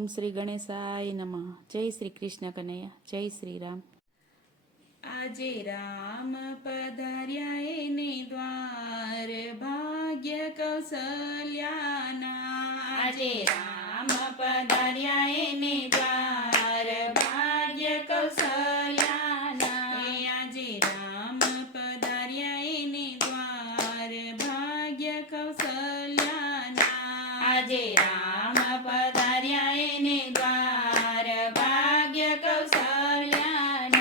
ઓમ શ્રી ગણેશાય નમઃ. જય શ્રી કૃષ્ણ કનૈયા, જય શ્રી રામ. આજે રામ પધાર્યા એને દ્વાર, ભાગ્ય કૌશલ્યાના. આજે રામ પધાર્યા એને દ્વાર, ભાગ્ય કૌશલ્યાના. આજે રામ પધાર્યા એને દ્વાર, ભાગ્ય કૌશલ્યાના. આજે રામ પધાર્યા એને દ્વાર, ભાગ્ય કૌશલ્યાના.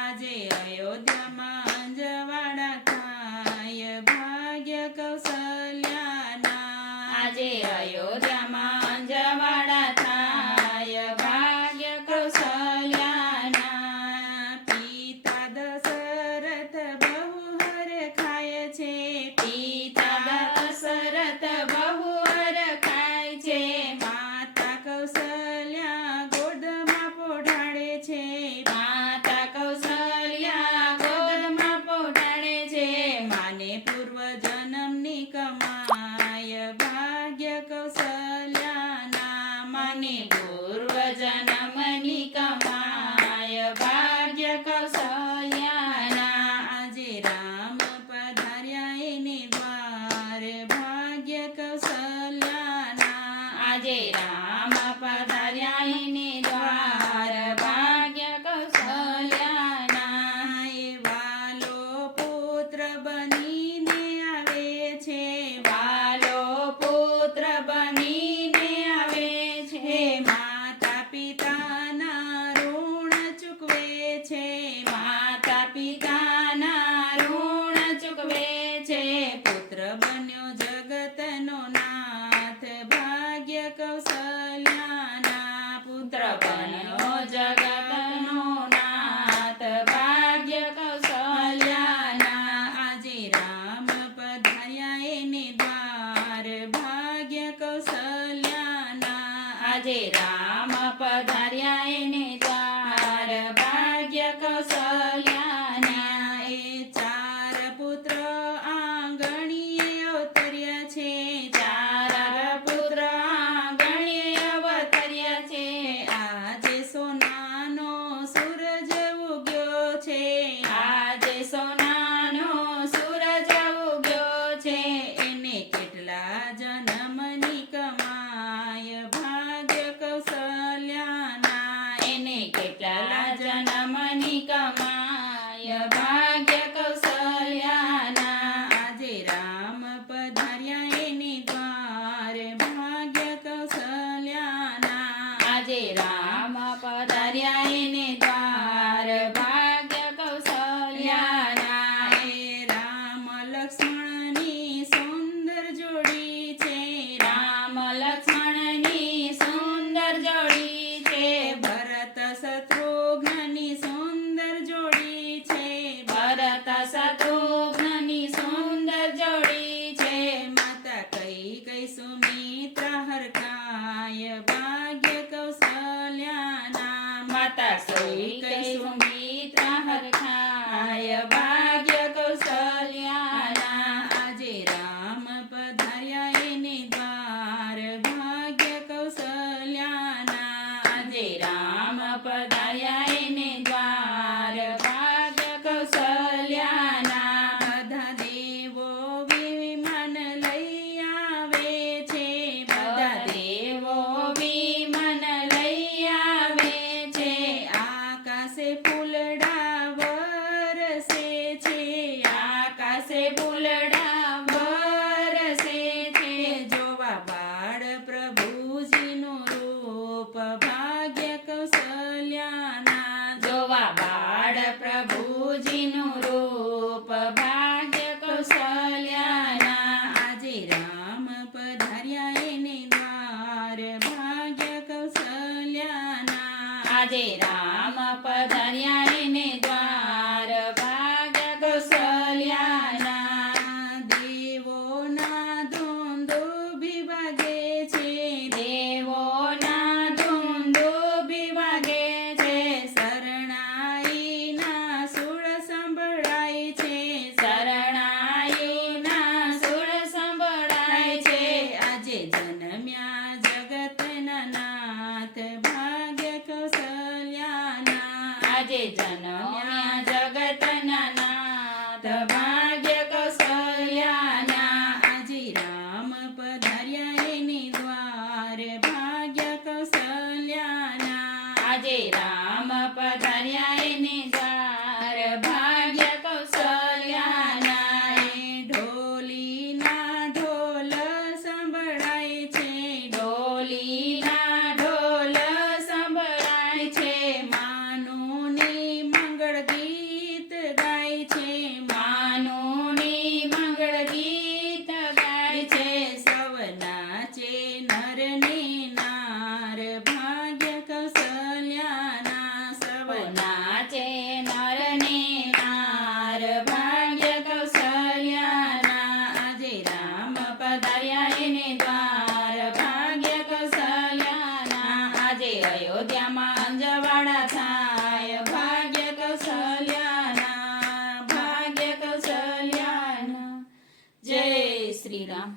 આજે અયોધ્યામાં અંજવાડા થાય, ભાગ્ય કૌશલ્યાના. આજે અયોધ્યામાં અંજવાડા થાય, ભાગ્ય કૌશલ્યાના. પિતા દશરથ બહુ હરખાય છે, પિતા દશરથ બહુ હરખાય છે. માતા કૌશલ્યા ગોદમાં પોઢાડે છે, માતા કૌશલ્યા ગોદમાં પોઢાડે છે. માને પૂર્વ જન્મની કમાય, ભાગ્ય કૌશલ્યાના. માને પૂર્વ જન્મની કમાય, ભાગ્ય કૌશલ્યાના. આજે રામ પધાર્યા એને દ્વાર, ભાગ્ય કૌશલ્યાના. આજે રામ પધાર્યા એને દ્વાર, ભાગ્ય કૌશલ્યાના. એ વાલો પુત્ર બનીને આવે છે, વાલો પુત્ર બનીને આવે છે. માતા પિતાના ઋણ ચૂકવે છે, માતા પિતાના ઋણ ચૂકવે છે. પુત્ર બન્યો જગતનો નાથ, ભાગ્ય કૌશલ્યાના. પુત્ર બન્યો જગતનો નાથ, ભાગ્ય કૌશલ્યાના. આજે રામ પધાર્યા એને દ્વાર, ભાગ્ય કૌશલ્યાના. આજે રામ પધાર્યા એને દ્વાર, ભાગ્ય કૌશલ્યાના. એ ચાર પુત્ર આંગણીએ અવતર્યા છે, ચાર પુત્ર આંગણીએ અવતર્યા છે. આજે સોનાનો સૂરજ ઉગ્યો છે, આજે સોનાનો સૂરજ ઉગ્યો છે. એને કેટલા જન્મની કમાય, ભાગ્ય કૌશલ્યાના. એને કેટલા જન્મની કમાય, ભાગ્ય કૌશલ્યાના. આજે રામ પધાર્યા એને દ્વાર, ભાગ્ય કૌશલ્યાના. આજે રામ પધાર્યા એને દ્વાર, ભાગ્ય કૌશલ્યાના. એ રામ લક્ષ્મણની સુંદર જોડી છે, રામ લક્ષ્મણની સુંદર જોડી છે. ભરત શત્રુઘ્નની સુંદર જોડી છે, ભરત શત્રુઘ્નની સુંદર જોડી છે. માતા કૈકેયી સુમિત્રા હરખાય, ભાગ્ય કૌશલ્યાના. માતા કૈકેયી સુમિત્રા હરખાય, ભાગ્ય કૌશલ્યાના. આજે રામ પધાર્યા એને દ્વાર, ભાગ્ય કૌશલ્યાના. આજે રામ પધાર્યા એને દ્વાર, ભાગ્ય કૌશલ્યાના. બધા દેવો વિમાન લઈ આવે છે, બધા દેવો વિમાન લઈ આવે છે. આકાશે ફૂલડા વરસે છે, આકાશે ફૂલડા વરસે છે. જોવા બાળ પ્રભુજીનું રૂપ, ભાગ્ય કૌશલ્યાના. જોવા બાળ પ્રભુજીનું રૂપ, ભાગ્ય કૌશલ્યાના. આજે રામ પધાર્યા એને દ્વાર, ભાગ્ય કૌશલ્યાના. આજે રામ પધાર્યા એને દ્વાર, ભાગ્ય કૌશલ્યાના. દેવોના ધૂંધુભી વાગે છે, દેવોના ધૂંધુભી વાગે છે. શરણાઈના સુર સંભળાય પધાર્યા એને દ્વાર ભાગ્ય કૌશલ્યાના આજે અયોધ્યામાં અંજવાડા થાય ભાગ્ય કૌશલ્યાના જય શ્રી રામ.